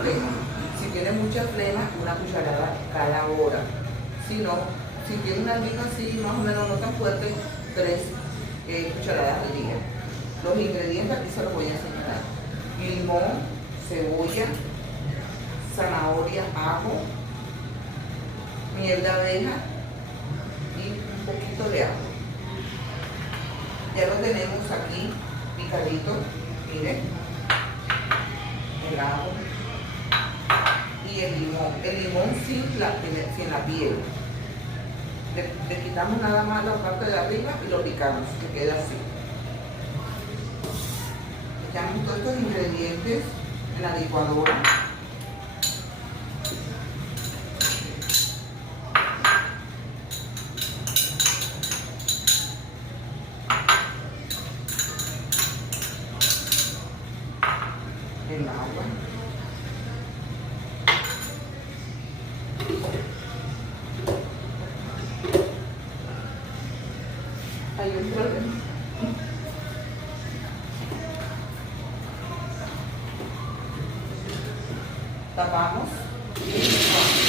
flema. Si tiene mucha flema, una cucharada cada hora. Si no, si tiene una liga así, más o menos no tan fuerte, 3 cucharadas al día. Los ingredientes aquí se los voy a señalar: limón, cebolla, zanahoria, ajo, miel de abeja y un poquito de agua. Ya lo tenemos aquí picadito, miren, el ajo y el limón. El limón sin la piel. Le quitamos nada más la parte de arriba y lo picamos, que queda así. Echamos todos estos ingredientes en la licuadora. El agua. Hay un problema. Tapamos y licuamos.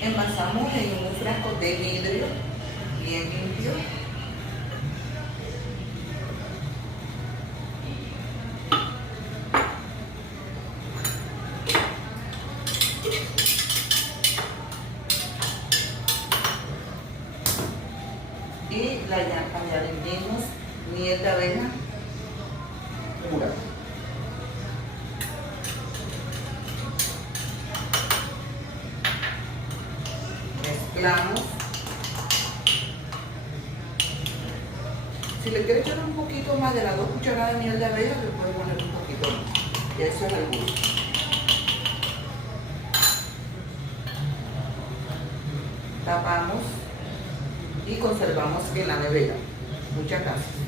Envasamos en un frasco de vidrio bien limpio. Y le añadimos miel de abeja pura. Mezclamos. Si le quieres echar un poquito más de las 2 cucharadas de miel de abeja, le puedes poner un poquito más. Y eso es el gusto. Tapamos y conservamos en la nevera. Muchas gracias.